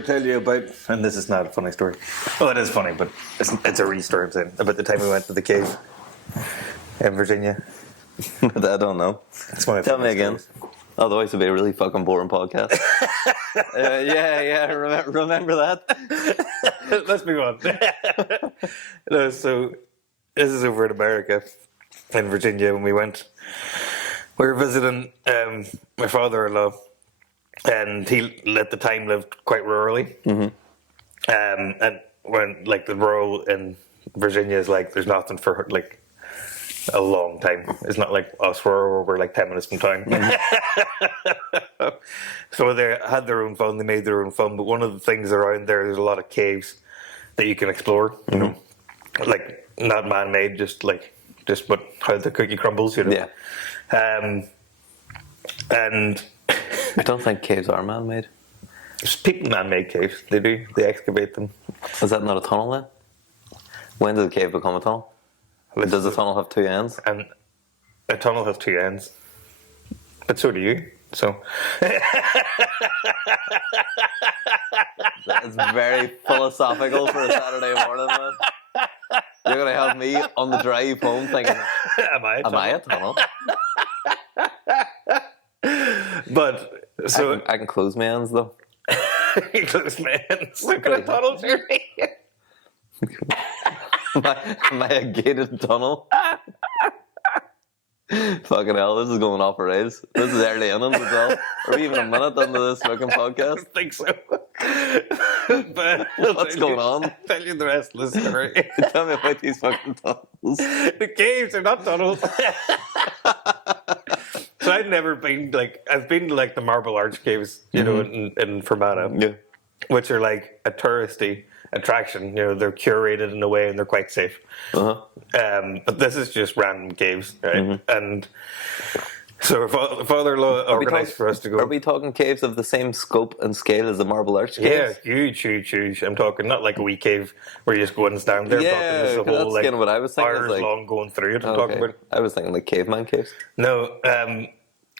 ever tell you about, and this is not a funny story. Well, it is funny, but it's a re-story I'm saying, about the time we went to the cave in Virginia. I don't know. Tell me again. Stories. Otherwise, it'd be a really fucking boring podcast. Remember that? Let's move on. No, so this is over in America, in Virginia, when we went. We were visiting my father-in-law, and he at the time lived quite rurally. Mm-hmm. And when like the rural in Virginia is like there's nothing for like a long time. It's not like us where we're like 10 minutes from town. Mm-hmm. So they had their own fun. They made their own fun. But one of the things around there's a lot of caves that you can explore. You know, like not man-made, just but how the cookie crumbles. You know. Yeah. And I don't think caves are man-made. People man-made caves. They do. They excavate them. Is that not a tunnel then? When did the cave become a tunnel? Does the tunnel have two ends? And a tunnel has two ends. But so do you. So It's very philosophical for a Saturday morning, man. You're gonna have me on the drive home thinking, Am I a tunnel? But so I can close my ends though. You close my ends. Look at a tunnel, Jerry. Am I a gated tunnel? Fucking hell, this is going off a rails. This is early innings as well. Are we even a minute into this fucking podcast? I think so. But what's going on? I'll tell you the rest of the story. Tell me about these fucking tunnels. The caves are not tunnels. So I've never been I've been to like the Marble Arch caves, you know, in Fermanagh, which are like a touristy attraction. You know, they're curated in a way and they're quite safe. Uh-huh. But this is just random caves, right? Mm-hmm. And so our father-in-law organised for us to go. Are we talking caves of the same scope and scale as the Marble Arch caves? Yeah, huge. I'm talking not like a wee cave where you just go and stand there. Yeah, this a whole, that's kind of what I was thinking. Hours long going through it. I'm okay. talking about. I was thinking like caveman caves. No,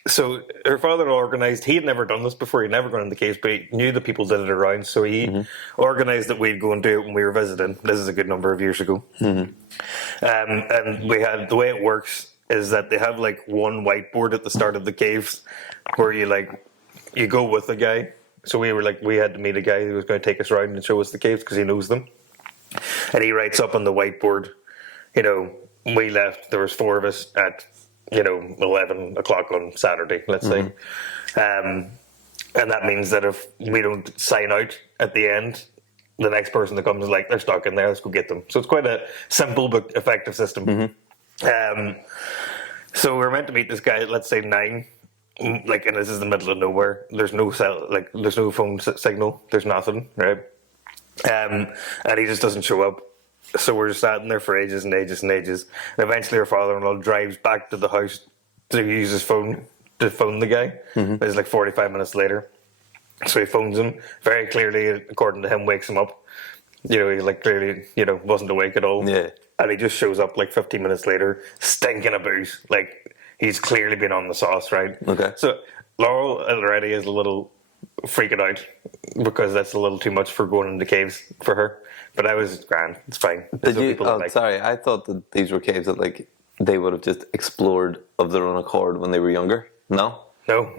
so her father organised, he had never done this before, he'd never gone in the caves, but he knew that people did it around, so he organised that we'd go and do it when we were visiting. This is a good number of years ago. Mm-hmm. And we had, the way it works is that they have like one whiteboard at the start of the caves where you go with a guy. So we had to meet a guy who was going to take us around and show us the caves because he knows them. And he writes up on the whiteboard, you know, we left, there was 4 of us at 11 o'clock on Saturday, let's say. And that means that if we don't sign out at the end, the next person that comes is like, they're stuck in there, let's go get them. So it's quite a simple but effective system. Mm-hmm. So we're meant to meet this guy at, let's say, 9. And this is the middle of nowhere. There's no cell, there's no phone signal. There's nothing, right? And he just doesn't show up. So we're just sitting there for ages and ages and ages. And eventually our father-in-law drives back to the house to use his phone to phone the guy. Mm-hmm. It's like 45 minutes later. So he phones him. Very clearly, according to him, wakes him up. He clearly, wasn't awake at all. Yeah. And he just shows up like 15 minutes later, stinking of booze. Like, he's clearly been on the sauce, right? Okay. So Laurel already is a little freaking out because that's a little too much for going into caves for her. But I was grand. It's fine. Sorry. I thought that these were caves that they would have just explored of their own accord when they were younger. No. No.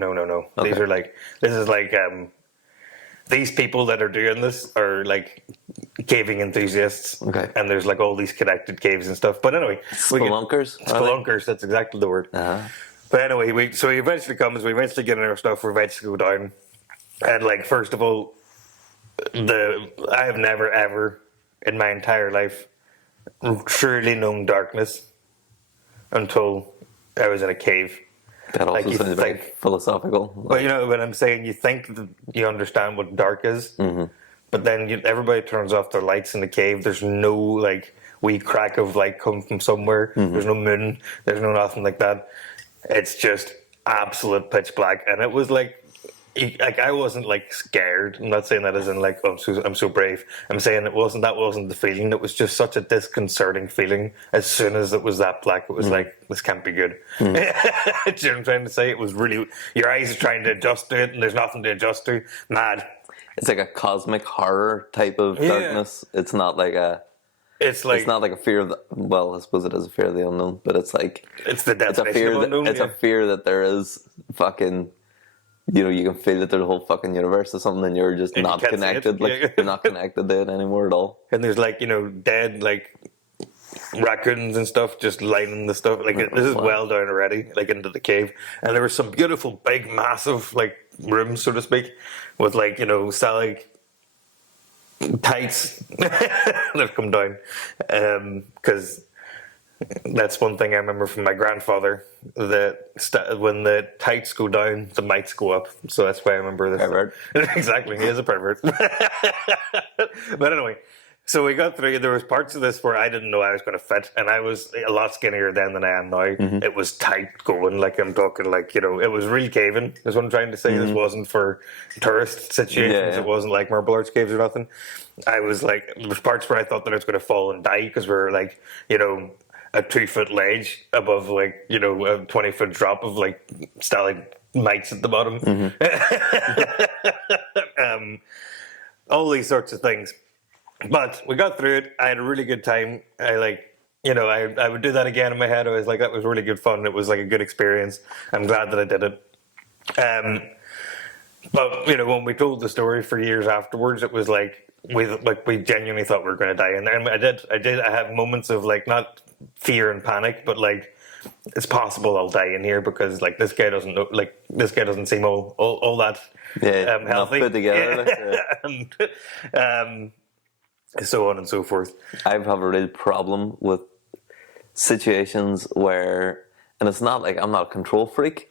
Okay. These people that are doing this are like caving enthusiasts. Okay. And there's like all these connected caves and stuff. But anyway, spelunkers. That's exactly the word. Uh-huh. But anyway, so he eventually comes. We eventually get in our stuff. We eventually go down. And first of all, I have never ever in my entire life truly known darkness until I was in a cave. That also sounds very philosophical. Well, when I'm saying you think that you understand what dark is, but then everybody turns off their lights in the cave. There's no wee crack of light coming from somewhere. Mm-hmm. There's no moon. There's no nothing like that. It's just absolute pitch black, and it was I wasn't scared. I'm not saying that as in I'm so brave. I'm saying that wasn't the feeling. It was just such a disconcerting feeling. As soon as it was that black, it was this can't be good. Do you know what I'm trying to say? It was really, your eyes are trying to adjust to it, and there's nothing to adjust to. Mad. it's like a cosmic horror type of darkness. It's not like a. It's not like a fear of the. Well, I suppose it is a fear of the unknown, but it's like it's the it's a fear that unknown, it's a fear that there is fucking. You know, you can feel that there's a whole fucking universe or something, and you're just not connected. Like you're not connected to it anymore at all. And there's like dead like raccoons and stuff just lining the stuff. Like this is well down already, like into the cave. And there were some beautiful, big, massive like rooms, so to speak, with like stalagmites that have come down. Because that's one thing I remember from my grandfather, that when the tights go down, the mites go up. So that's why I remember this. Pervert. Exactly, he is a pervert. But anyway, so we got through. There was parts of this where I didn't know I was going to fit, and I was a lot skinnier then than I am now. Mm-hmm. It was tight going, like I'm talking, like it was real caving. Is what I'm trying to say. Mm-hmm. This wasn't for tourist situations. It wasn't like Marble Arch caves or nothing. I was like, there was parts where I thought that I was going to fall and die because we were like, a 2-foot ledge above like a 20-foot drop of like stalagmites at the bottom. Mm-hmm. All these sorts of things. But we got through it. I had a really good time. I would do that again in my head. I was like, that was really good fun. It was like a good experience. I'm glad that I did it. But when we told the story for years afterwards, it was like we genuinely thought we were going to die. And I had moments of like not fear and panic, but like it's possible I'll die in here because like this guy doesn't seem all that healthy. Put together. And, so on and so forth. I have a real problem with situations where, and it's not like I'm not a control freak,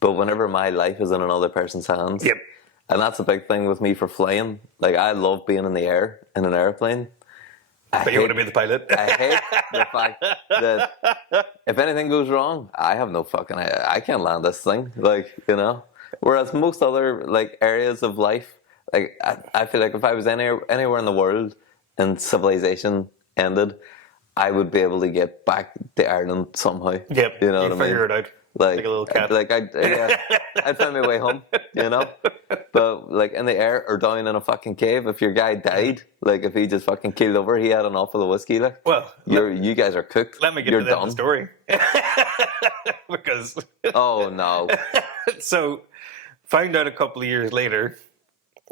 but whenever my life is in another person's hands, yep. And that's a big thing with me for flying. Like I love being in the air in an airplane. But you want to be the pilot? I hate the fact that if anything goes wrong, I have no fucking. I can't land this thing. Like whereas most other like areas of life, like I feel like if I was anywhere in the world and civilization ended, I would be able to get back to Ireland somehow. Yep, you know what I mean? Figure it out. Like a little cat. I'd find my way home, But like in the air or down in a fucking cave, if your guy died, like if he just fucking keeled over, he had enough of the whiskey. Like, well, you guys are cooked. Let me get You're to the story. Because oh no. So found out a couple of years later.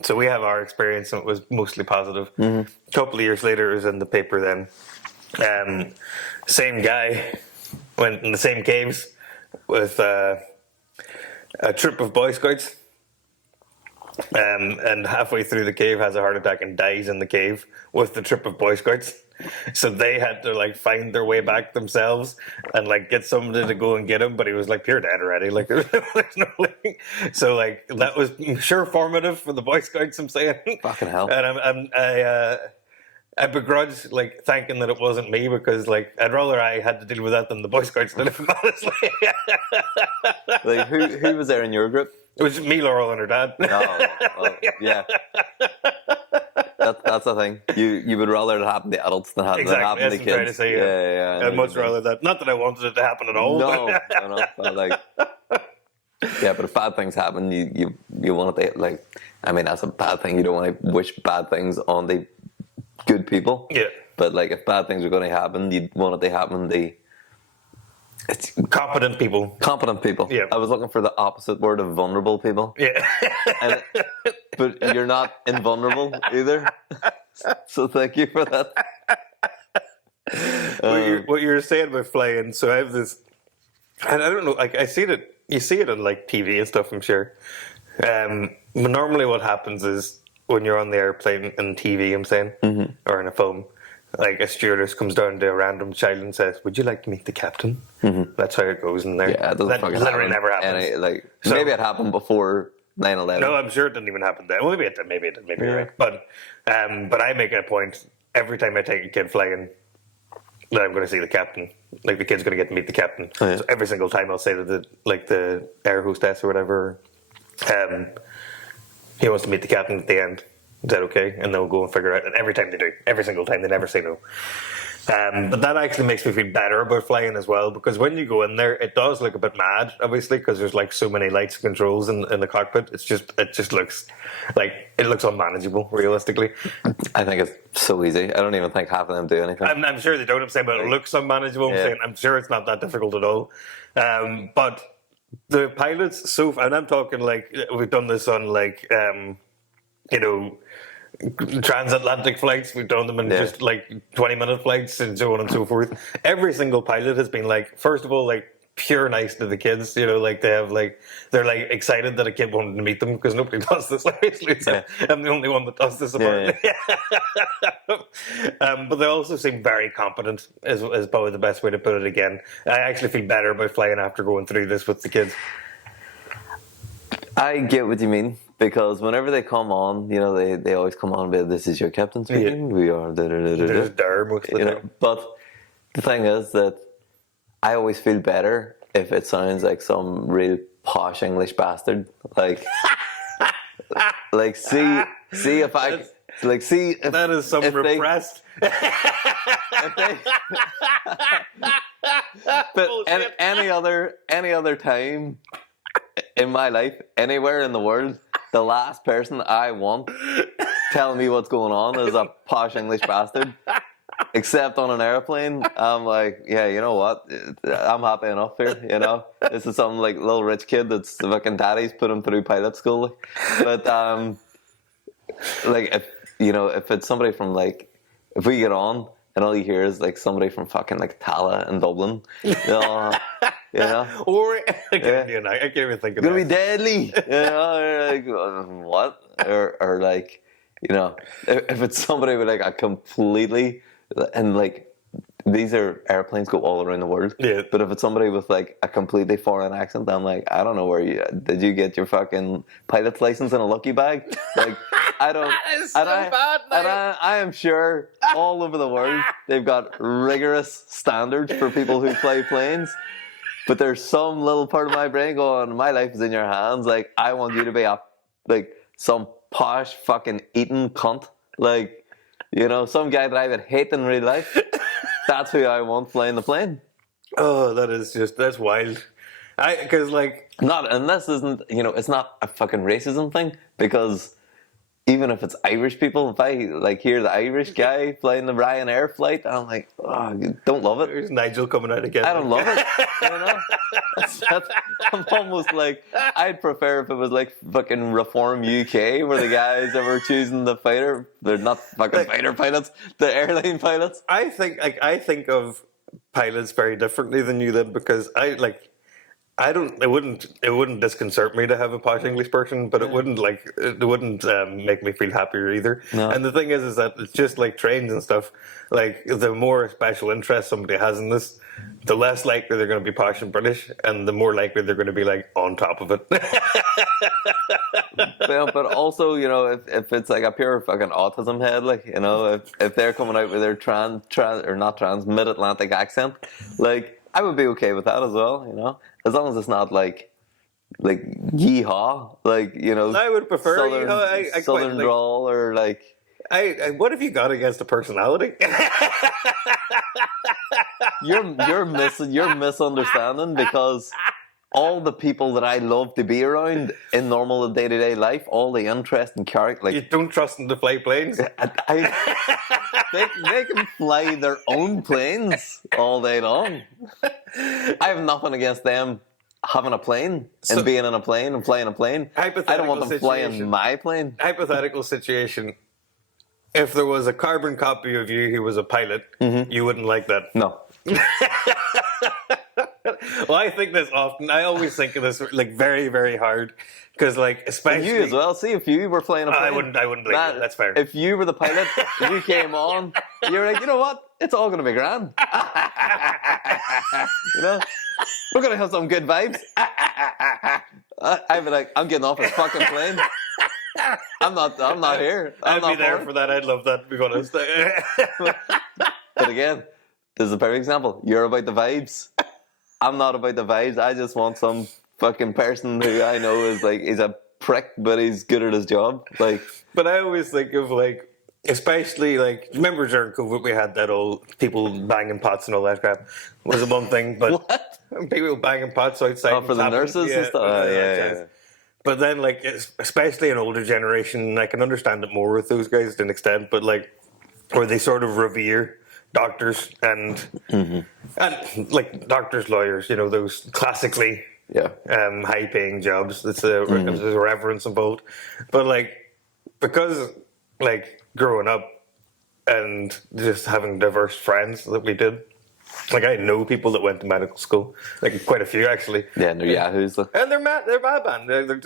So we have our experience, and it was mostly positive. Mm-hmm. A couple of years later, it was in the paper. Then, same guy went in the same caves with a troop of Boy Scouts, and halfway through the cave has a heart attack and dies in the cave with the troop of Boy Scouts. So they had to like find their way back themselves and like get somebody to go and get him, but he was like pure dead already. Like there's no way. So like that was sure formative for the Boy Scouts. I'm saying, fucking hell. And I begrudge like thinking that it wasn't me because like I'd rather I had to deal with that than the Boy Scouts did. Honestly, like who was there in your group? It was me, Laurel, and her dad. No, well, yeah. That's the thing. You would rather it happen to adults than happen to kids. Trying to say, yeah. I'd much rather that. Not that I wanted it to happen at all. No. But like, yeah. But if bad things happen, you want it to like. I mean, that's a bad thing. You don't want to wish bad things on the good people. Yeah. But like, if bad things are going to happen, you want it to happen to. It's competent people. Competent people. Yeah. I was looking for the opposite word of vulnerable people. Yeah. But you're not invulnerable either. So thank you for that. What you're saying about flying, so I have this, and I don't know, like I see it, you see it on like TV and stuff, I'm sure. But normally what happens is when you're on the airplane and TV, I'm saying, mm-hmm. or in a film, like a stewardess comes down to a random child and says, "Would you like to meet the captain?" Mm-hmm. That's how it goes in there. Yeah, it doesn't fucking literally never happens. Maybe it happened before 9/11. No, I'm sure it didn't even happen then. Well, maybe it did. Maybe you're right. But I make it a point every time I take a kid flying that I'm going to see the captain. Like the kid's going to get to meet the captain. Oh, yeah. So every single time I'll say to the air hostess or whatever, he wants to meet the captain at the end. Is that okay? And they'll go and figure it out. And every time they do, every single time, they never say no. But that actually makes me feel better about flying as well, because when you go in there, it does look a bit mad, obviously, because there's like so many lights and controls in the cockpit. It just looks like it looks unmanageable, realistically. I think it's so easy. I don't even think half of them do anything. I'm sure they don't. I'm saying, but it looks unmanageable. I'm saying, I'm sure it's not that difficult at all. But the pilots, and I'm talking like we've done this on like transatlantic flights. We've done them in just like 20-minute flights and so on and so forth. Every single pilot has been like, first of all, like pure nice to the kids. Like they have like they're like excited that a kid wanted to meet them, because nobody does this. Obviously, I'm the only one that does this apparently. But they also seem very competent. Is probably the best way to put it. Again, I actually feel better about flying after going through this with the kids. I get what you mean. Because whenever they come on, they always come on with, "This is your captain speaking. We are There's there most of the time. But the thing is that I always feel better if it sounds like some real posh English bastard. Like see if I like see if that is some repressed. But any other time in my life, anywhere in the world, the last person I want telling me what's going on is a posh English bastard. Except on an airplane, I'm like, yeah, you know what? I'm happy enough here, This is some like little rich kid that's fucking daddy's put him through pilot school. But like if it's somebody from like, if we get on and all you hear is like somebody from fucking like Tala in Dublin, Or I can't even think of gonna be deadly, like what? Or like, if it's somebody with like a completely, and like these are airplanes go all around the world. Yeah. But if it's somebody with like a completely foreign accent, I'm like, I don't know did you get your fucking pilot's license in a lucky bag? Like I don't. That is so bad, and I am sure all over the world they've got rigorous standards for people who fly planes. But there's some little part of my brain going, my life is in your hands. Like, I want you to be some posh fucking eating cunt. Like, some guy that I would hate in real life. That's who I want flying the plane. Oh, that's wild. And this isn't, it's not a fucking racism thing, because even if it's Irish people, if I like hear the Irish guy flying the Ryanair flight, I'm like, don't love it. There's Nigel coming out again. I don't love it. I'm almost like, I'd prefer if it was like fucking Reform UK, where the guys that were choosing the fighter, they're not fucking fighter pilots, the airline pilots. I think of pilots very differently than you did, because it wouldn't disconcert me to have a posh English person, but it wouldn't make me feel happier either. No. And the thing is that it's just like trains and stuff. Like, the more special interest somebody has in this, the less likely they're going to be posh and British, and the more likely they're going to be like on top of it. But also, if it's like a pure fucking autism head, like, if they're coming out with their mid-Atlantic accent, like, I would be okay with that as well, as long as it's not like yeehaw, like, I would prefer southern, yeehaw. southern drawl, or like. What have you got against a personality? You're misunderstanding, because all the people that I love to be around in normal day-to-day life, all the interest and character, like, you don't trust them to fly planes. They can fly their own planes all day long. I have nothing against them having a plane and being in a plane and flying a plane. I don't want them flying my plane. Hypothetical situation. If there was a carbon copy of you who was a pilot, you wouldn't like that. No. Well, I think this often. I always think of this like very, very hard, because especially you as well. See, if you were flying a plane, I wouldn't like that. That's fair. If you were the pilot, you came on, you're like, you know what? It's all going to be grand. We're going to have some good vibes. I'd be like, I'm getting off this fucking plane. I'm not here. I'd be there for that. I'd love that, to be honest. But again, this is a perfect example. You're about the vibes. I'm not about the vibes. I just want some fucking person who I know is like, he's a prick, but he's good at his job. Like, but I always think of especially like remember during COVID we had that old people banging pots and all that crap was the one thing, but What? people banging pots outside. Oh, for the nurses and stuff. Oh, yeah. But then, like, especially an older generation, I can understand it more with those guys to an extent. But like, where they sort of revere doctors and like doctors, lawyers, you know, those classically high-paying jobs. There's a reverence involved. But like, because like growing up and just having diverse friends that we did. Like I know people that went to medical school, like quite a few actually. Yeah, and they're yahoos. And they're mad man. They're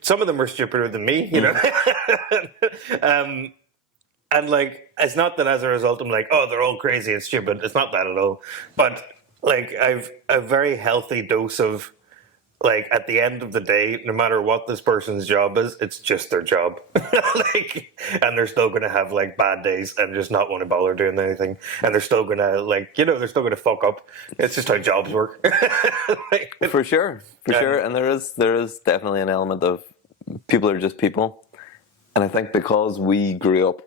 some of them are stupider than me, you know. And like it's not that as a result I'm like, oh, they're all crazy and stupid. It's not that at all. But like I've a very healthy dose of like at the end of the day, no matter what this person's job is, it's just their job. Like, and they're still going to have like bad days and just not want to bother doing anything. And they're still going to like, you know, they're still going to fuck up. It's just how jobs work. Like, for sure. And there is definitely an element of people are just people. And I think because we grew up,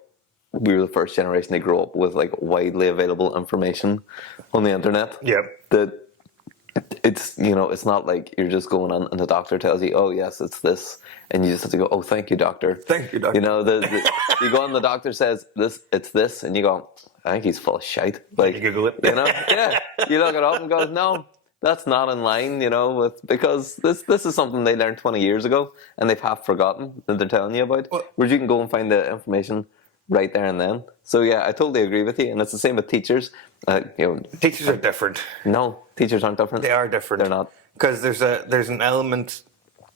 we were the first generation to grow up with like widely available information on the internet. Yep. That it's, you know, it's not like you're just going on and the doctor tells you, oh yes, it's this, and you just have to go, oh, thank you, doctor. Thank you, doctor. You know, you go and the doctor says it's this, and you go, I think he's full of shite. Like, you Google it. You know, yeah. You look it up and go, no, that's not in line, you know, with because this is something they learned 20 years ago and they've half forgotten that they're telling you about. Whereas you can go and find the information right there and then. So yeah, I totally agree with you, and it's the same with teachers. You know, teachers are different. No, teachers aren't different. They are different. They're not, because there's an element.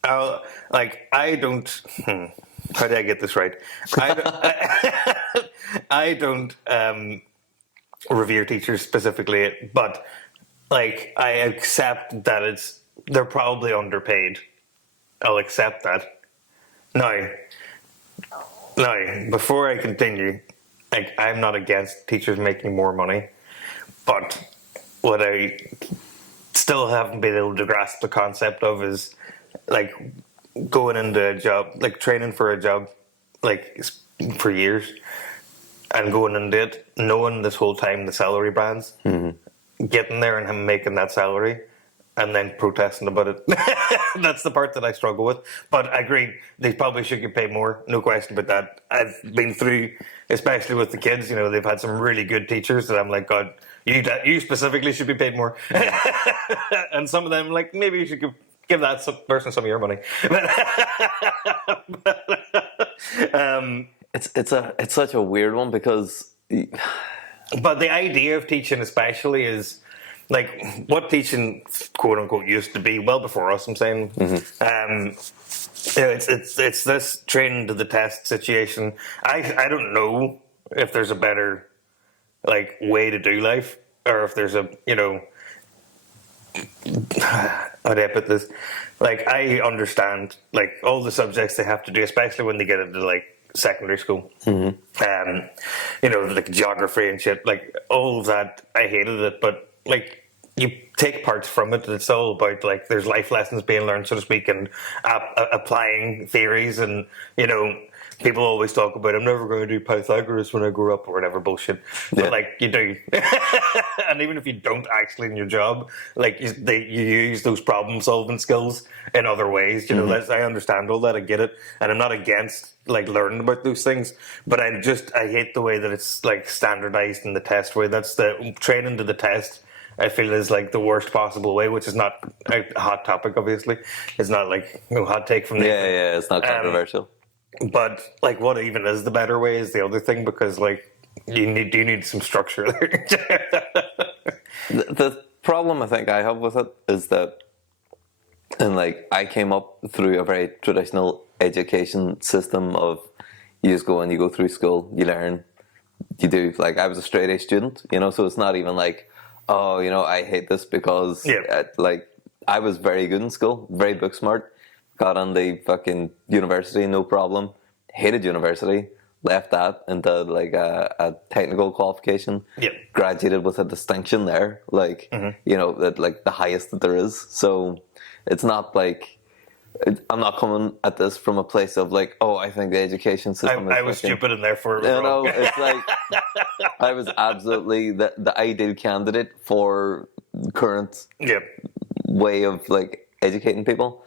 Like I don't. How do I get this right? I don't revere teachers specifically, but like I accept that they're probably underpaid. I'll accept that. Now, before I continue, like I'm not against teachers making more money, but what I still haven't been able to grasp the concept of is like going into a job, like training for a job, like for years, and going into it, knowing this whole time the salary bands, getting there and him making that salary, and then protesting about it. That's the part that I struggle with. But I agree, they probably should get paid more, no question about that. I've been through, especially with the kids, you know, they've had some really good teachers that I'm like, God, you specifically should be paid more. And some of them, like, maybe you should give that person some of your money. It's such a weird one because... But the idea of teaching especially is like what teaching quote unquote used to be well before us, I'm saying. You know, it's this training to the test situation. I don't know if there's a better like way to do life, or if there's a, you know, how do I put this? Like I understand like all the subjects they have to do, especially when they get into like secondary school. You know, like geography and shit, like all of that. I hated it, but like you take parts from it. It's all about like there's life lessons being learned, so to speak, and applying theories. And you know, people always talk about I'm never going to do Pythagoras when I grow up or whatever bullshit. But like you do, and even if you don't actually in your job, like you use those problem solving skills in other ways. You know, I understand all that. I get it, and I'm not against like learning about those things. But I hate the way that it's like standardized in the test way. That's the training to the test. I feel is like the worst possible way, which is not a hot topic. Obviously, it's not like no hot take from the it's not controversial. But like, what even is the better way is the other thing, because like you need some structure there. The problem I think I have with it is that, and like I came up through a very traditional education system of you just go and you go through school, you learn, you do. Like I was a straight A student, you know, so it's not even like, oh, you know, I hate this because like I was very good in school, very book smart, got on the fucking university, no problem, hated university, left that into like a technical qualification, graduated with a distinction there, like, you know, that like the highest that there is. So it's not like I'm not coming at this from a place of like, oh, I think the education system is I was stupid and therefore it was you know, wrong. it's like I was absolutely the ideal candidate for current way of like educating people.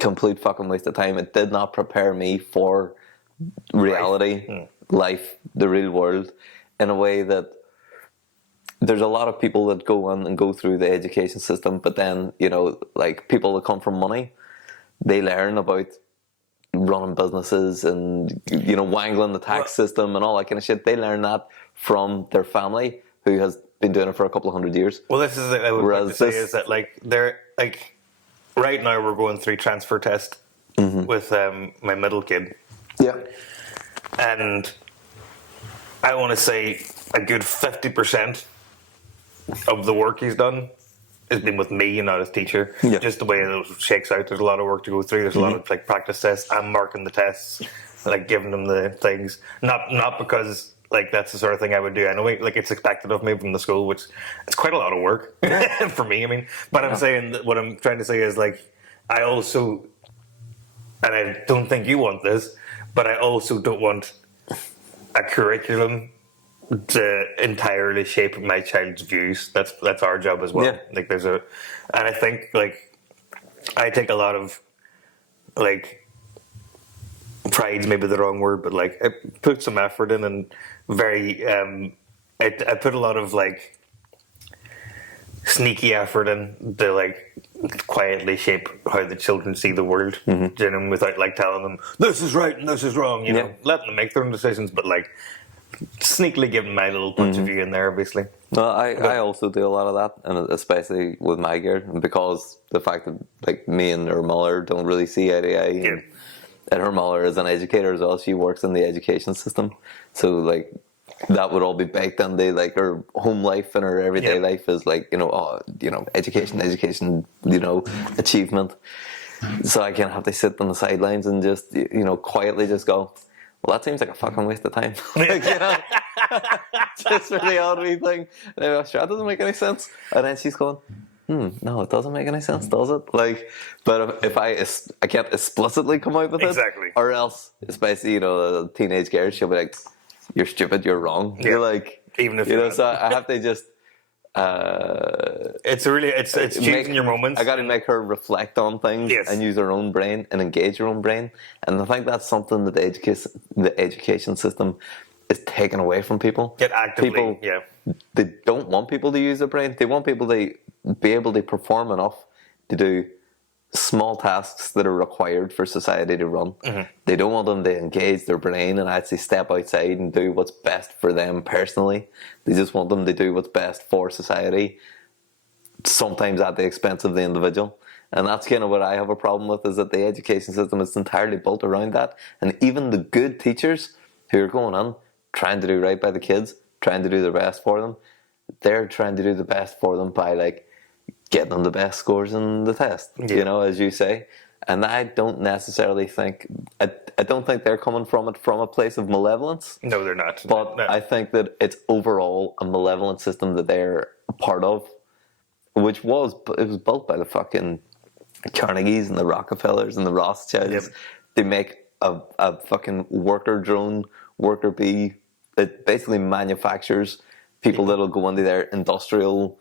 Complete fucking waste of time. It did not prepare me for reality, life, the real world, in a way that there's a lot of people that go on and go through the education system, but then, you know, like people that come from money, they learn about running businesses and, you know, wangling the tax system and all that kind of shit. They learn that from their family who has been doing it for a couple of 100 years. Well, this is what I would like to say is that like they're like right now we're going through transfer test with my middle kid. Yeah. And I want to say a good 50% of the work he's done has been with me and not his teacher. Yeah. Just the way it shakes out. There's a lot of work to go through. There's a lot of like practice tests. I'm marking the tests, like giving them the things. Not because like that's the sort of thing I would do anyway. Like it's expected of me from the school, which it's quite a lot of work for me. I mean, but I'm saying that what I'm trying to say is like I also, and I don't think you want this, but I also don't want a curriculum to entirely shape my child's views. That's our job as well. Yeah. Like and I think like I take a lot of like pride's maybe the wrong word, but like I put some effort in and very I put a lot of like sneaky effort in to like quietly shape how the children see the world, you know, without like telling them this is right and this is wrong, you know, letting them make their own decisions, but like sneakily giving my little point of view in there, obviously. Well, I also do a lot of that, and especially with my gear, because the fact that like me and her mother don't really see eye to eye, and her mother is an educator as well. She works in the education system, so like that would all be baked into like her home life and her everyday life is like, you know, education, you know, achievement. So I kind of have to sit on the sidelines and just, you know, quietly just go, well, that seems like a fucking waste of time. Like, you know, just for the odd wee thing. And I go, sure, that doesn't make any sense. And then she's going, no, it doesn't make any sense, does it? Like, but if I can't explicitly come out with it. Exactly. Or else, especially, you know, the teenage girl, she'll be like, you're stupid, you're wrong. Yeah. You're like, even if you know, so I have to just. It's choosing your moments. I got to make her reflect on things and use her own brain and engage her own brain, and I think that's something that the education system is taking away from people. Actively, they don't want people to use their brain. They want people to be able to perform enough to do small tasks that are required for society to run. They don't want them to engage their brain and actually step outside and do what's best for them personally. They just want them to do what's best for society, sometimes at the expense of the individual. And that's kind of what I have a problem with, is that the education system is entirely built around that. And even the good teachers who are going on, trying to do right by the kids, trying to do the best for them, they're trying to do the best for them by like getting them the best scores in the test, you know, as you say. And I don't necessarily think, I don't think they're coming from it from a place of malevolence. No, they're not. But I think that it's overall a malevolent system that they're a part of, it was built by the fucking Carnegies and the Rockefellers and the Rothschilds. They make a fucking worker drone, worker bee, that basically manufactures people that'll go into their industrial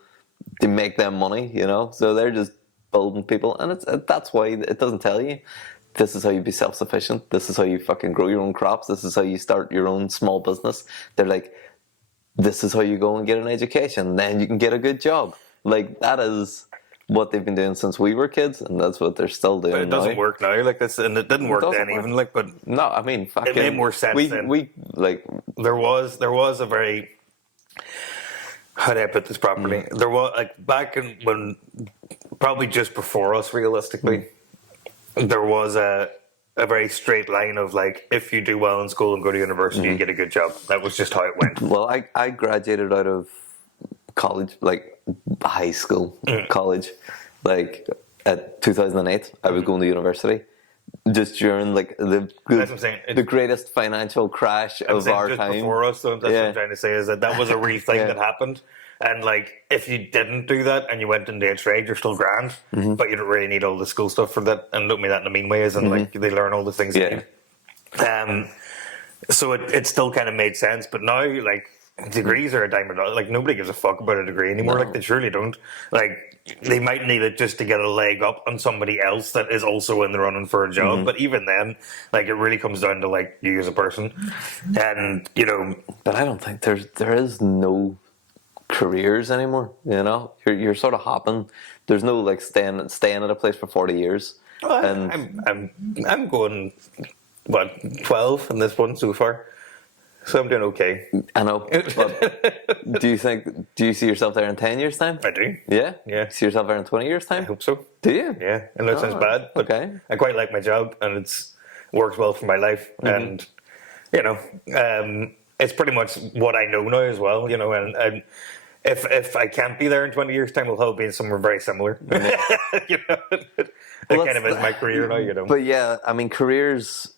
to make them money, you know. So they're just building people, and that's why it doesn't tell you this is how you be self-sufficient, this is how you fucking grow your own crops, this is how you start your own small business. They're like, this is how you go and get an education, then you can get a good job. Like, that is what they've been doing since we were kids, and that's what they're still doing. But it doesn't work now, like this, and it didn't work then even. Like, but no, I mean, fucking, it made more sense then. We like there was a very, how do I put this properly? There was like back in when, probably just before us, realistically, there was a very straight line of like, if you do well in school and go to university, you get a good job. That was just how it went. Well, I graduated out of college, like high school, college, like at 2008. I was going to university. just during like the greatest financial crash of our just time. Before us, so that's what I'm trying to say is that was a real thing that happened. And like, if you didn't do that and you went into a trade, you're still grand, but you don't really need all the school stuff for that. And I don't mean that in a mean way, as in like they learn all the things you need. So it still kind of made sense, but now like degrees are a dime a dozen. Like nobody gives a fuck about a degree anymore. Like they surely don't. Like they might need it just to get a leg up on somebody else that is also in the running for a job. But even then, like it really comes down to like you as a person, and you know. But I don't think there is no careers anymore. You know, you're sort of hopping. There's no like staying at a place for 40 years. Well, I'm going 12 in this one so far, so I'm doing okay. I know. But do you see yourself there in 10 years' time? I do. Yeah. See yourself there in 20 years' time? I hope so. Do you? Yeah. I know it sounds bad, but I quite like my job and it's works well for my life, and you know, it's pretty much what I know now as well. You know, and if I can't be there in 20 years' time, we'll probably be somewhere very similar. You know, that kind of is my career now. You know, but yeah, I mean, careers,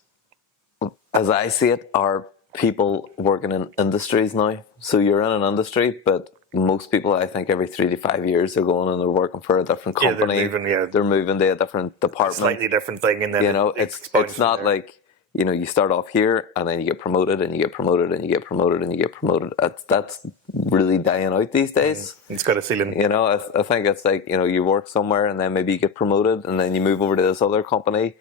as I see it, are people working in industries now. So you're in an industry, but most people, I think, every 3 to 5 years, they're going and they're working for a different company. They're moving to a different department, a slightly different thing, and then you know, it's not like, you know, you start off here and then you get promoted and you get promoted and you get promoted and you get promoted. That's really dying out these days. It's got a ceiling. You know, I think it's like, you know, you work somewhere and then maybe you get promoted and then you move over to this other company.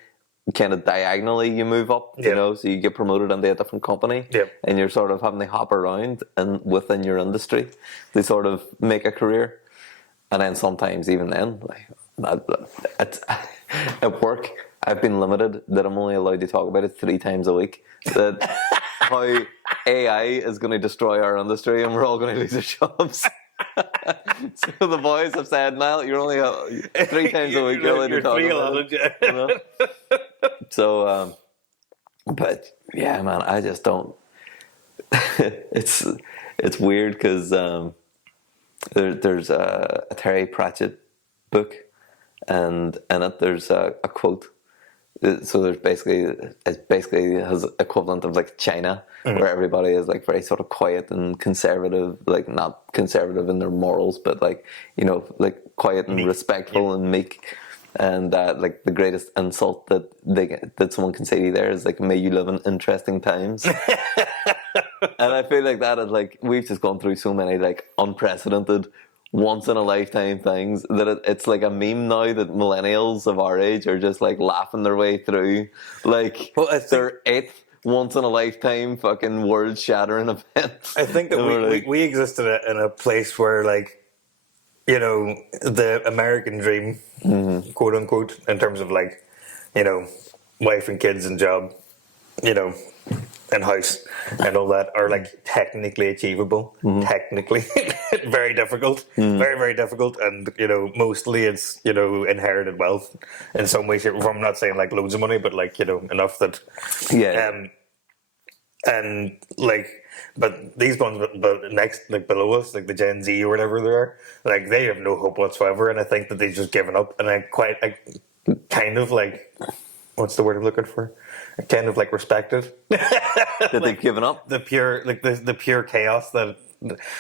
Kind of diagonally you move up, you know, so you get promoted into a different company, and you're sort of having to hop around and within your industry to sort of make a career. And then sometimes even then, like at work, I've been limited that I'm only allowed to talk about it 3 times a week. That how AI is going to destroy our industry and we're all going to lose our jobs. So the boys have said, Niall, you're only 3 times a week. You're allowed to talk about it. You know? So, but yeah, man, I just don't. It's weird because there's a Terry Pratchett book, and in it there's a quote. So there's basically his equivalent of like China, where everybody is like very sort of quiet and conservative, like not conservative in their morals, but like, you know, like quiet and respectful and meek. And like the greatest insult that someone can say to you there is like, may you live in interesting times. And I feel like that is like, we've just gone through so many like unprecedented, once in a lifetime things that it's like a meme now that millennials of our age are just like laughing their way through, like their 8th once in a lifetime fucking world shattering event. I think that we existed in a place where, like, you know, the American dream, quote unquote, in terms of like, you know, wife and kids and job, you know, and house and all that are like technically achievable. Technically, very difficult, very, very difficult. And, you know, mostly it's, you know, inherited wealth in some way, shape or form. I'm not saying like loads of money, but like, you know, enough that, and like, but these ones, but next, like below us, like the Gen Z or whatever they are, like they have no hope whatsoever. And I think that they've just given up. And I kind of like, what's the word I'm looking for? I kind of like respect it. That like, they've given up? The pure, like the pure chaos that,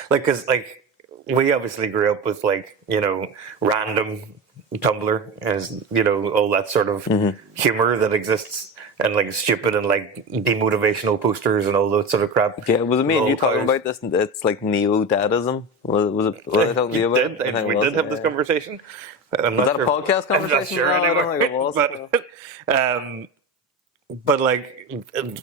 like, cause like we obviously grew up with like, you know, random Tumblr, as you know, all that sort of humor that exists. And like stupid and like demotivational posters and all that sort of crap. Yeah, was it me and you talking about this? It's like neo-dadism. Was it I talking to you about it? We did have this conversation. Was that a podcast conversation? I'm not sure anymore. I don't think it was. But like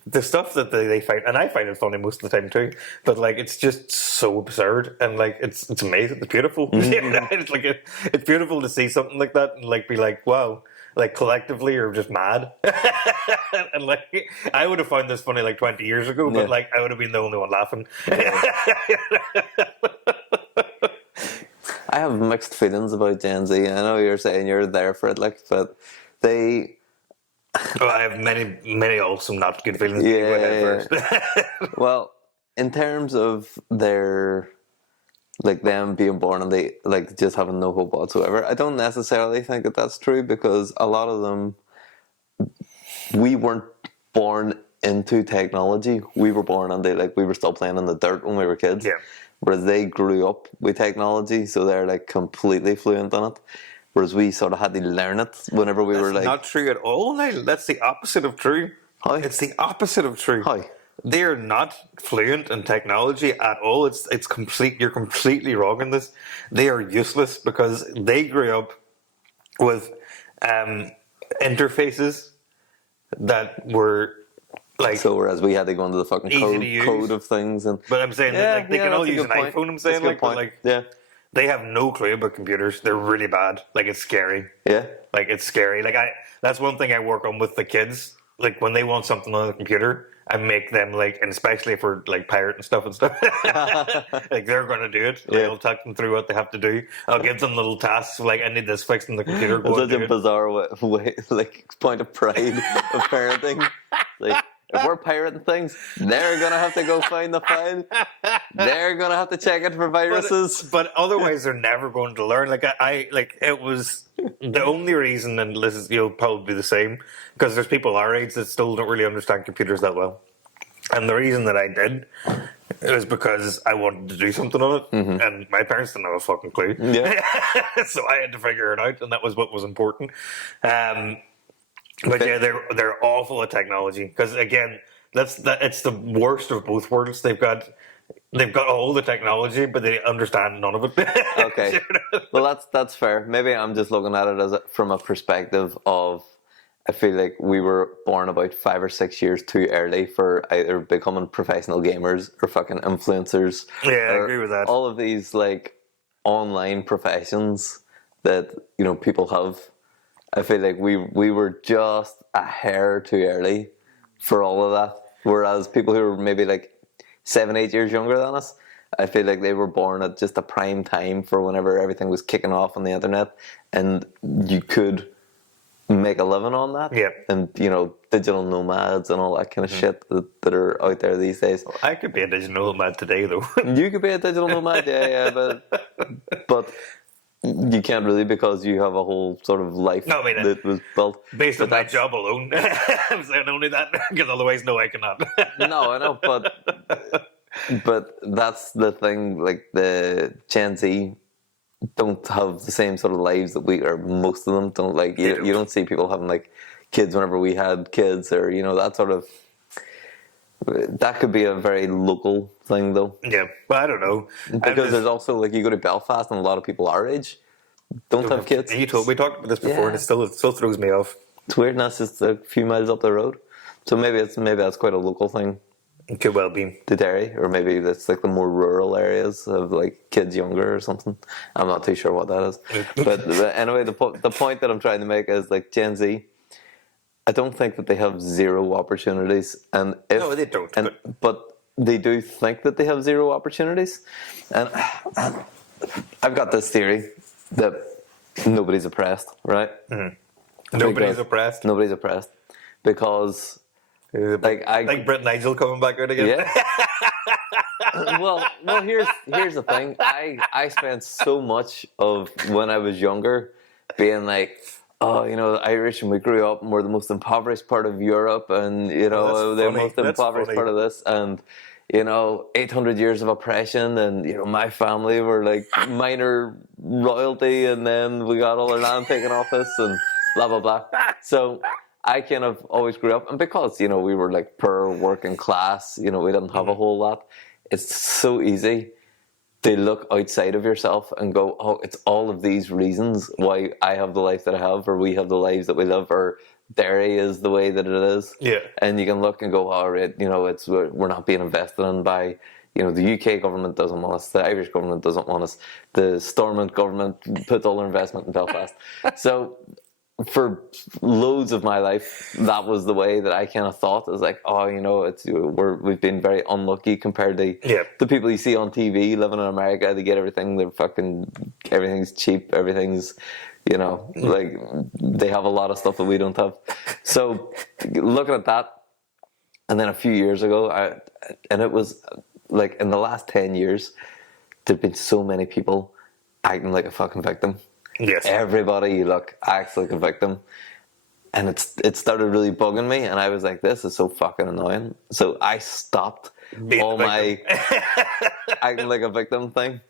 the stuff that they find, and I find it funny most of the time too. But like it's just so absurd, and like it's amazing. It's beautiful. It's like it's beautiful to see something like that and like be like, wow. Like collectively or just mad. And like I would have found this funny like 20 years ago, but like I would have been the only one laughing. I have mixed feelings about Gen Z. I know you're saying you're there for it, like, but they I have many also not good feelings. Well, in terms of their like them being born and they like just having no hope whatsoever, I don't necessarily think that that's true, because a lot of them we weren't born into technology. We were born into, like, we were still playing in the dirt when we were kids. Yeah. Whereas they grew up with technology, so they're like completely fluent on it. Whereas we sort of had to learn it whenever we were like. Not true at all, Niall. That's the opposite of true. How? It's the opposite of true. How? They're not fluent in technology at all. It's complete. You're completely wrong in this. They are useless because they grew up with interfaces that were like. So whereas we had to go into the fucking code of things, and but I'm saying that, like, they can all use an point. iPhone. I'm saying That's a good like, but, point. like, yeah, they have no clue about computers. They're really bad. Like, it's scary. yeah. Like, it's scary. Like, that's one thing I work on with the kids. Like, when they want something on the computer, I make them, like, and especially for, like, pirate and stuff, like, they're going to do it. Like, Yeah. I'll talk them through what they have to do. I'll give them little tasks, like, I need this fixed in the computer. Go It's and such do a it. bizarre way, like, point of pride of parenting. Like, if we're pirating things, they're gonna have to go find the file. They're gonna have to check it for viruses. But otherwise, they're never going to learn. Like, I like, it was the only reason, and this is, you'll probably be the same, because there's people our age that still don't really understand computers that well. And the reason that I did, it was because I wanted to do something on it, and my parents didn't have a fucking clue. Yeah. So I had to figure it out, and that was what was important. But yeah, they're awful at technology, because again, it's the worst of both worlds. They've got all the technology, but they understand none of it. Okay, well that's fair. Maybe I'm just looking at it from a perspective of, I feel like we were born about 5 or 6 years too early for either becoming professional gamers or fucking influencers. Yeah, I agree with that. All of these like online professions that, you know, people have. I feel like we were just a hair too early for all of that. Whereas people who were maybe like 7, 8 years younger than us, I feel like they were born at just a prime time for whenever everything was kicking off on the internet, and you could make a living on that. Yeah. And, you know, digital nomads and all that kind of shit that are out there these days. I could be a digital nomad today, though. You could be a digital nomad, yeah, but you can't really, because you have a whole sort of life that was built. Based on my job alone. I'm saying only that, because otherwise, no, I cannot. No, I know, but that's the thing, like the Gen Z don't have the same sort of lives that we, or most of them don't. Like, you don't see people having like kids whenever we had kids, or, you know, that sort of. That could be a very local thing, though. Yeah, but I don't know, because there's also, like, you go to Belfast and a lot of people our age don't have kids. We talked about this before, and it still throws me off. It's weird, and that's just a few miles up the road. So maybe that's quite a local thing. It could well be. To Derry, or maybe that's like the more rural areas of like kids younger or something. I'm not too sure what that is. But anyway, the point that I'm trying to make is, like, Gen Z, I don't think that they have zero opportunities, and no, they don't. But they do think that they have zero opportunities, and I've got this theory that nobody's oppressed, right? Mm-hmm. Nobody's oppressed. Nobody's oppressed because, like Brett Nigel coming back out again. Yeah. well, here's the thing. I spent so much of when I was younger being like, oh, you know, the Irish, and we grew up and we're the most impoverished part of Europe, and, you know, the most impoverished part of this, and, you know, 800 years of oppression, and, you know, my family were like minor royalty, and then we got all our land taken off us, and blah blah blah. So I kind of always grew up, and because, you know, we were like poor working class, you know, we didn't have a whole lot. It's so easy to look outside of yourself and go, oh, it's all of these reasons why I have the life that I have, or we have the lives that we live, or Derry is the way that it is. Yeah. And you can look and go, all right, you know, we're not being invested in by, you know, the UK government doesn't want us, the Irish government doesn't want us, the Stormont government put all their investment in Belfast. So for loads of my life, that was the way that I kind of thought. It was like, oh, you know, we've been very unlucky compared to the people you see on TV living in America. They get everything. Everything's cheap. Everything's, you know, like they have a lot of stuff that we don't have. So looking at that, and then a few years ago, and it was like in the last 10 years, there've been so many people acting like a fucking victim. Yes. Everybody you look acts like a victim. and it started really bugging me, and I was like, this is so fucking annoying. So I stopped all my acting like a victim thing.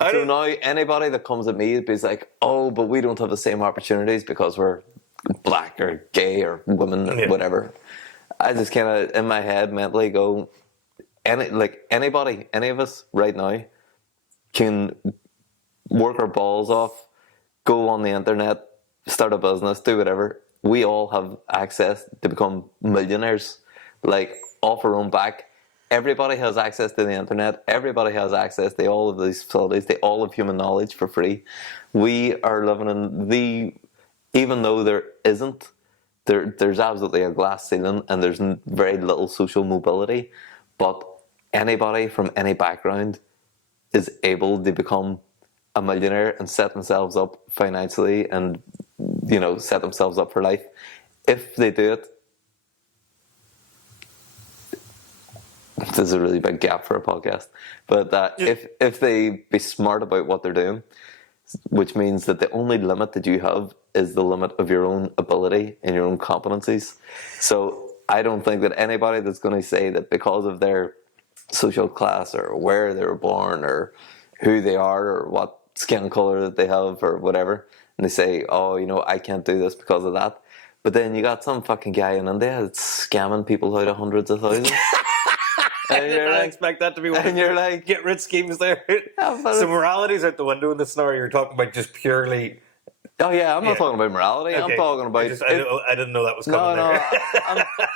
So now anybody that comes at me is like, oh, but we don't have the same opportunities because we're black or gay or women or whatever. I just kind of in my head mentally go, anybody, any of us right now can work our balls off, go on the internet, start a business, do whatever. We all have access to become millionaires, like off our own back. Everybody has access to the internet. Everybody has access to all of these facilities. They all have human knowledge for free. We are living in even though there's absolutely a glass ceiling and there's very little social mobility, but anybody from any background is able to become a millionaire and set themselves up financially and, set themselves up for life. If they do it, there's a really big gap for a podcast, but if they be smart about what they're doing, which means that the only limit that you have is the limit of your own ability and your own competencies. So I don't think that anybody that's going to say that because of their social class or where they were born or who they are or what skin color that they have or whatever, and they say, oh, I can't do this because of that. But then you got some fucking guy in India that's scamming people out of hundreds of thousands. I did not expect that to be one of your get rich schemes there. Yeah, so morality's out the window in the scenario. You're talking about just purely... Oh yeah, I'm not talking about morality. Okay. I'm talking about... I didn't know that was coming there.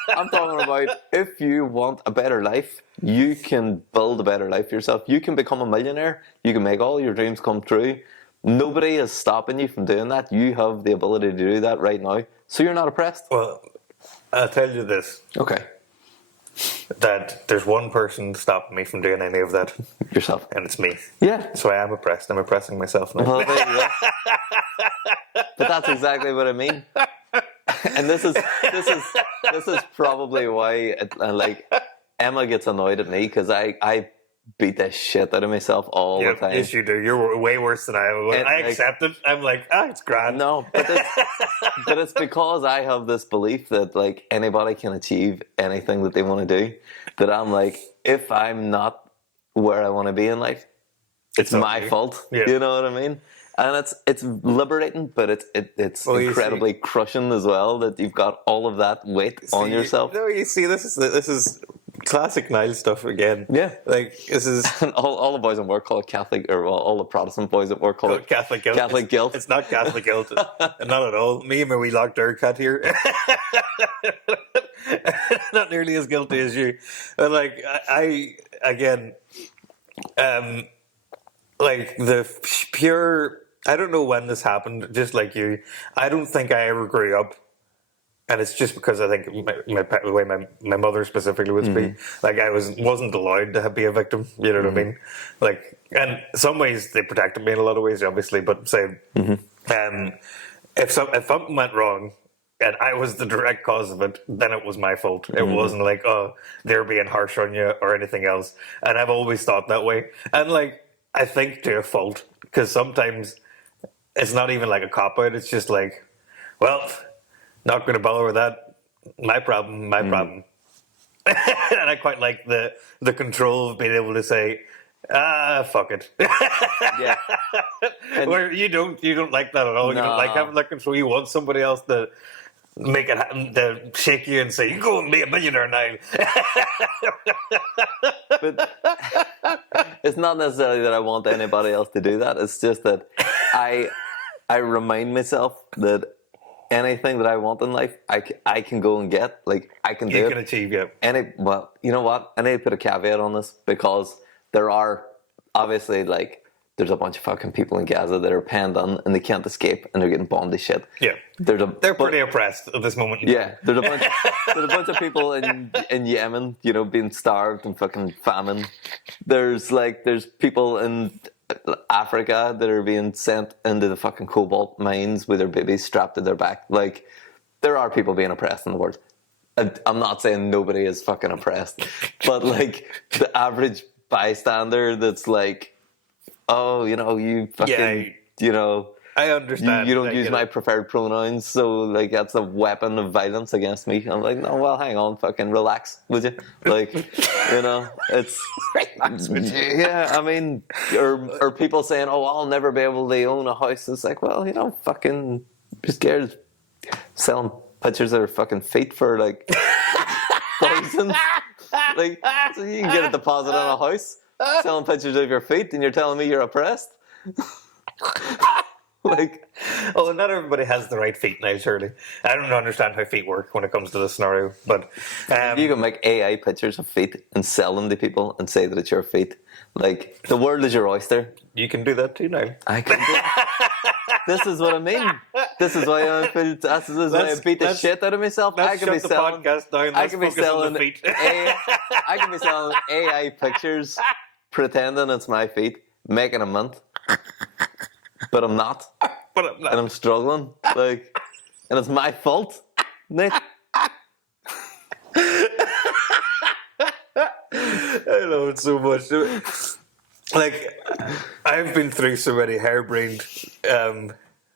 I'm talking about if you want a better life, you can build a better life for yourself. You can become a millionaire. You can make all your dreams come true. Nobody is stopping you from doing that. You have the ability to do that right now. So you're not oppressed. Well, I'll tell you this. Okay. That there's one person stopping me from doing any of that. Yourself. And it's me. Yeah. So I am oppressed. I'm oppressing myself now. Well, there you go. But that's exactly what I mean. And this is probably why Emma gets annoyed at me because I beat the shit out of myself all the time. Yes, you do. You're way worse than I am. I accept it. I'm like, it's grand. No, but it's because I have this belief that anybody can achieve anything that they want to do. That I'm like, if I'm not where I want to be in life, it's my fault. Yeah. You know what I mean? And it's liberating, but it's incredibly crushing as well that you've got all of that weight on yourself. No, you see, this is classic Niall stuff again. Yeah, this is all the boys at work call it Catholic, or all the Protestant boys at work call it Catholic guilt. Catholic guilt. It's not Catholic guilt, not at all. Me and my wee locked door cat here, not nearly as guilty as you. But I again, the pure. I don't know when this happened. Just like you, I don't think I ever grew up. And it's just because I think the way my mother specifically would speak, I wasn't allowed to be a victim. You know what I mean? And in some ways they protected me in a lot of ways, obviously. But say, if something went wrong and I was the direct cause of it, then it was my fault. It wasn't they're being harsh on you or anything else. And I've always thought that way. And I think to a fault, because sometimes it's not even a cop out. It's just well. Not going to bother with that. My problem. And I quite like the control of being able to say, fuck it. Yeah. Where you don't like that at all. No. You don't like having that control. You want somebody else to make it happen, to shake you and say, you go and be a millionaire now. But it's not necessarily that I want anybody else to do that. It's just that I remind myself that anything that I want in life, I can go and get. I can do it. You can achieve, yeah. Well, you know what? I need to put a caveat on this because there are obviously there's a bunch of fucking people in Gaza that are penned on and they can't escape and they're getting bombed to shit. Yeah, they're pretty oppressed at this moment. Yeah, there's a bunch of people in Yemen, being starved and fucking famine. There's people in Africa that are being sent into the fucking cobalt mines with their babies strapped to their back. There are people being oppressed in the world. I'm not saying nobody is fucking oppressed, but the average bystander that's oh, you fucking, I understand. You don't use my preferred pronouns, so like that's a weapon of violence against me. I'm like, no, well, hang on, fucking relax, would you? Like, you know, it's yeah. I mean, or people saying, oh, I'll never be able to own a house. It's like, well, you know, fucking just scared selling pictures of their fucking feet for like thousands. Like, so you can get a deposit on a house selling pictures of your feet, and you're telling me you're oppressed. Like, oh, not everybody has the right feet now, surely. I don't understand how feet work when it comes to this scenario, but you can make AI pictures of feet and sell them to people and say that it's your feet. Like, the world is your oyster. You can do that too now. I can do it. This is what I mean. This is why I feel. This is why I beat the shit out of myself. I could be selling. I could be selling. I could be selling AI pictures, pretending it's my feet, making a month. But I'm not. And I'm struggling. Like, and it's my fault, Nate. I love it so much. Like, I've been through so many harebrained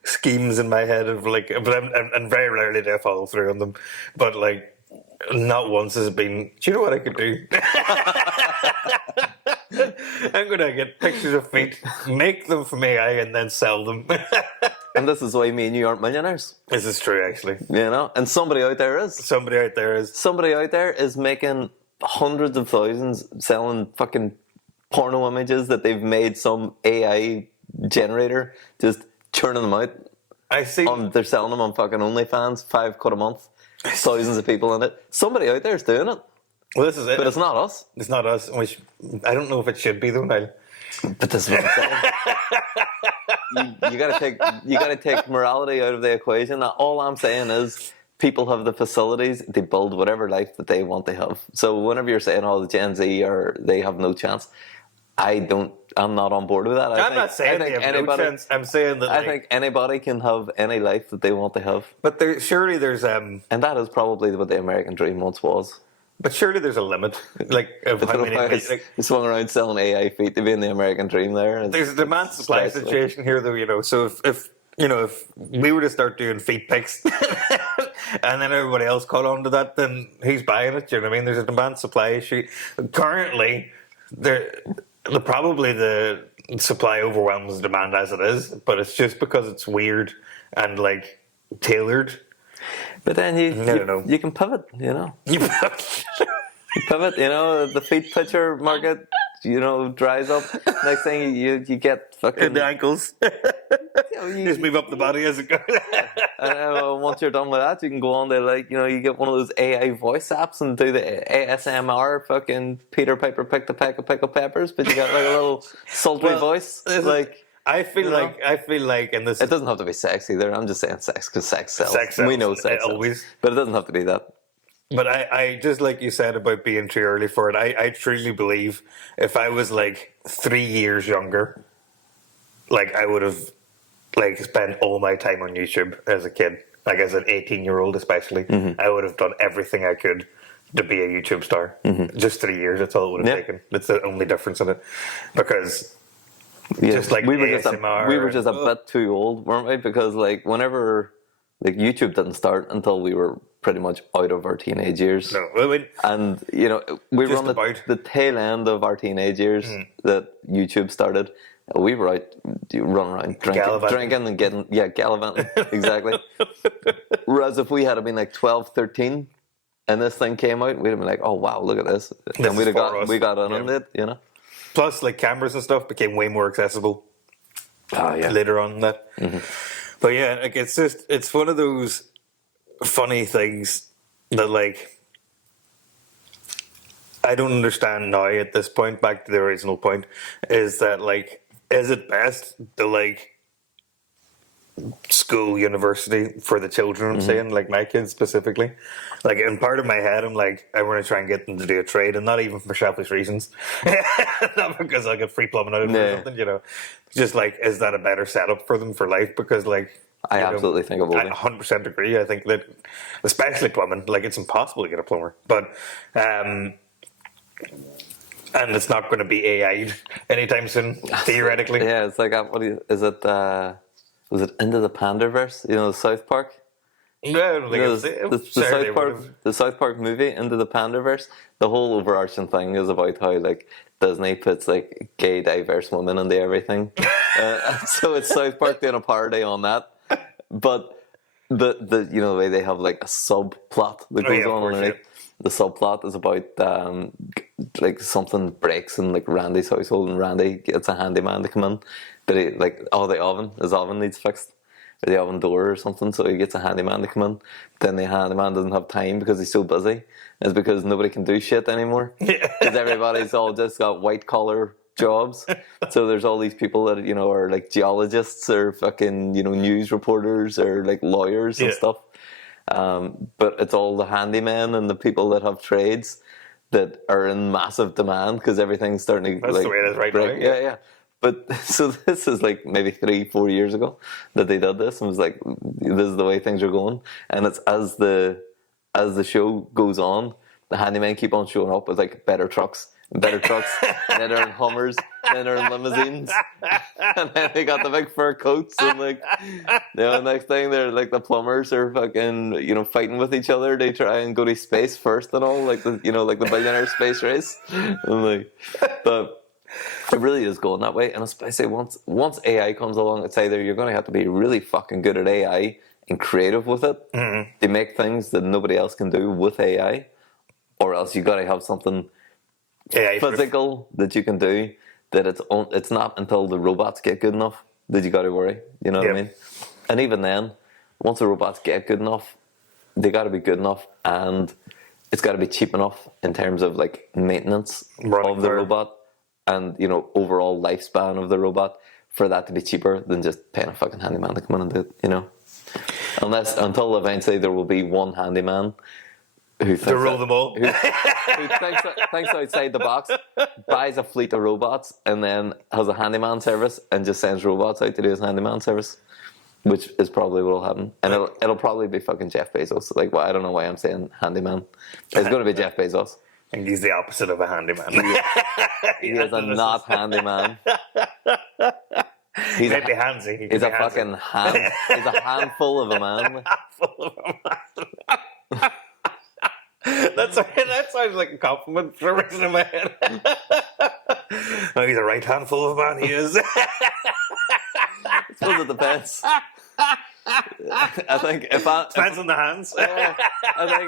schemes in my head of like, but and very rarely do I follow through on them. But like, not once has it been, do you know what I could do? I'm going to get pictures of feet, make them from AI, and then sell them. And this is why me and you aren't millionaires. This is true, actually. You know? And somebody out there is. Somebody out there is making hundreds of thousands selling fucking porno images that they've made some AI generator, just churning them out. I see. They're selling them on fucking OnlyFans, $5 a month. Thousands of people in it. Somebody out there is doing it. Well, this is it. But it's not us. It's not us. Which I don't know if it should be though, Niall. But this is what I'm saying. you gotta take morality out of the equation. All I'm saying is people have the facilities to build whatever life that they want to have. So whenever you're saying, oh, the Gen Z or they have no chance, I'm not on board with that. I'm not saying they have no chance. I'm saying that I think anybody can have any life that they want to have. But surely there's and that is probably what the American dream once was. But surely there's a limit, like of how many. You swung around selling AI feet to be in the American dream. There's a demand supply situation here, though. You know, so if we were to start doing feet pics, and then everybody else caught on to that, then who's buying it? Do you know what I mean? There's a demand supply issue. Currently, probably the supply overwhelms the demand as it is, but it's just because it's weird and like tailored. But then you can pivot, you know. You pivot, you know. The feet picture market, you know, dries up. Next thing you get fucking the ankles. You just move up the body as it goes. And once you're done with that, you can go on to like, you know, you get one of those AI voice apps and do the ASMR fucking Peter Piper picked a peck of pickled peppers, but you got like a little sultry voice, like. I feel like, and this. It doesn't have to be sex either. I'm just saying sex because sex sells. Sex sells. We know sex always, sells. But it doesn't have to be that. But I just like you said about being too early for it. I truly believe if I was like 3 years younger, like I would have like spent all my time on YouTube as a kid, like as an 18-year-old especially. Mm-hmm. I would have done everything I could to be a YouTube star. Mm-hmm. Just 3 years. That's all it would have taken. That's the only difference in it, because. Yeah, just like we were just a bit too old, weren't we? Because like whenever like YouTube didn't start until we were pretty much out of our teenage years. No, I mean, and you know we were on the tail end of our teenage years that YouTube started. We were out running around drinking and getting gallivanting exactly. Whereas if we had been like 12, 13 and this thing came out, we'd have been like, oh wow, look at this, and we got on it, you know. Plus, like cameras and stuff became way more accessible. Later on that. Mm-hmm. But yeah, like it's one of those funny things that like I don't understand now at this point. Back to the original point, is that like, is it best to like school, university for the children? I'm saying, like my kids specifically. Like in part of my head, I'm like, I want to try and get them to do a trade, and not even for selfish reasons, not because I get free plumbing out of it or something. You know, just like, is that a better setup for them for life? Because like, I absolutely think it will. I 100% agree. I think that, especially plumbing, like it's impossible to get a plumber, but and it's not going to be AI'd anytime soon, theoretically. Yeah, it's like, is it? was it Into the Pandaverse? You know, the South Park. Yeah, I don't think the South Park movie Into the Pandaverse. The whole overarching thing is about how like Disney puts like gay diverse women into everything. So it's South Park doing a parody on that, but the you know the way they have like a subplot that goes on underneath. Yeah. The subplot is about like something breaks in like Randy's household, and Randy gets a handyman to come in, but he, like his oven needs fixed, or the oven door or something, so he gets a handyman to come in. Then the handyman doesn't have time because he's so busy. It's because nobody can do shit anymore, because everybody's all just got white collar jobs. So there's all these people that, you know, are like geologists or fucking, you know, news reporters or like lawyers and stuff. But it's all the handymen and the people that have trades that are in massive demand because everything's starting to That's the way it is right break. now. Yeah. But so this is like maybe 3-4 years ago that they did this, and was like, this is the way things are going. And it's as the show goes on, the handymen keep on showing up with like better trucks, then they're in Hummers, then they're in limousines, and then they got the big fur coats, and like, you know, next thing they're like the plumbers are fucking, you know, fighting with each other. They try and go to space first and all, like the, you know, like the billionaire space race, and like, but it really is going that way. And especially once AI comes along, it's either you're going to have to be really fucking good at AI and creative with it to make things that nobody else can do with AI, or else you got to have something physical that you can do, that it's not until the robots get good enough that you got to worry, you know what I mean? And even then, once the robots get good enough, they got to be good enough, and it's got to be cheap enough in terms of like maintenance of the robot and, you know, overall lifespan of the robot, for that to be cheaper than just paying a fucking handyman to come in and do it, you know? Until eventually there will be one handyman who thinks thinks outside the box, buys a fleet of robots, and then has a handyman service and just sends robots out to do his handyman service, which is probably what will happen. And it'll probably be fucking Jeff Bezos. Like, well, I don't know why I'm saying handyman. It's going to be Jeff Bezos. And he's the opposite of a handyman. He is a not handyman. He's handsy. He's a fucking hand. He's a handful of a man. That sounds like a compliment for a person in my head. No, he's a right handful of a man, he is. I suppose it depends. I think depends on the hands. I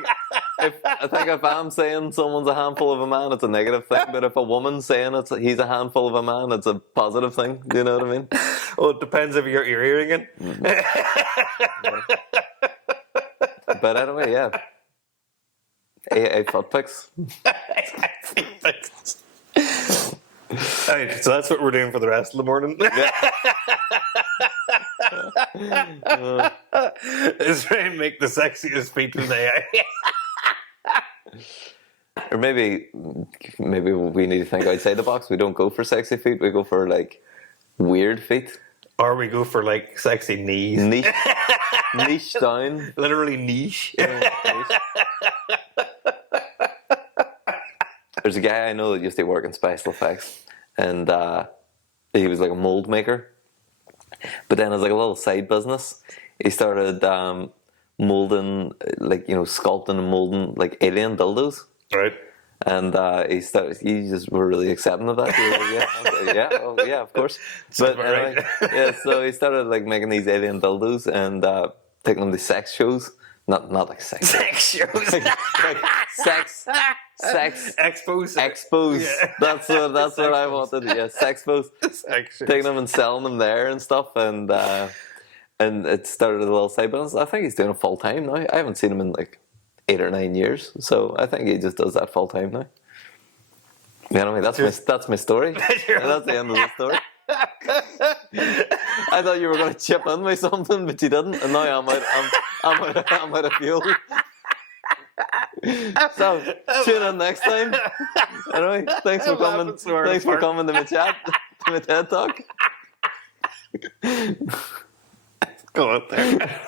think if I'm saying someone's a handful of a man, it's a negative thing. But if a woman's saying he's a handful of a man, it's a positive thing. Do you know what I mean? Well, it depends if you're hearing it. But anyway, yeah. AI foot pics. Right, so that's what we're doing for the rest of the morning. Is trying to make the sexiest feet with AI. Or maybe we need to think outside the box. We don't go for sexy feet. We go for like weird feet. Or we go for like sexy knees. Niche down. Literally niche. Niche. There's a guy I know that used to work in special effects, and he was like a mold maker. But then as like a little side business, he started molding, like, you know, sculpting and molding like alien dildos. Right. And he just were really accepting of that. He was like, yeah, of course. But anyway, so he started like making these alien dildos and taking them to sex shows. Not like sex shows. like sex expos. Yeah. That's what I wanted. Yeah, sex expos. Taking them and selling them there and stuff, and it started a little side business. I think he's doing it full time now. I haven't seen him in like 8 or 9 years, so I think he just does that full time now. Anyway, that's my story. That's the end of the story. I thought you were going to chip in with something, but you didn't, and now I'm out of fuel. So tune in next time. Anyway, thanks for coming. Thanks for coming to my chat, to my TED Talk. Go out there.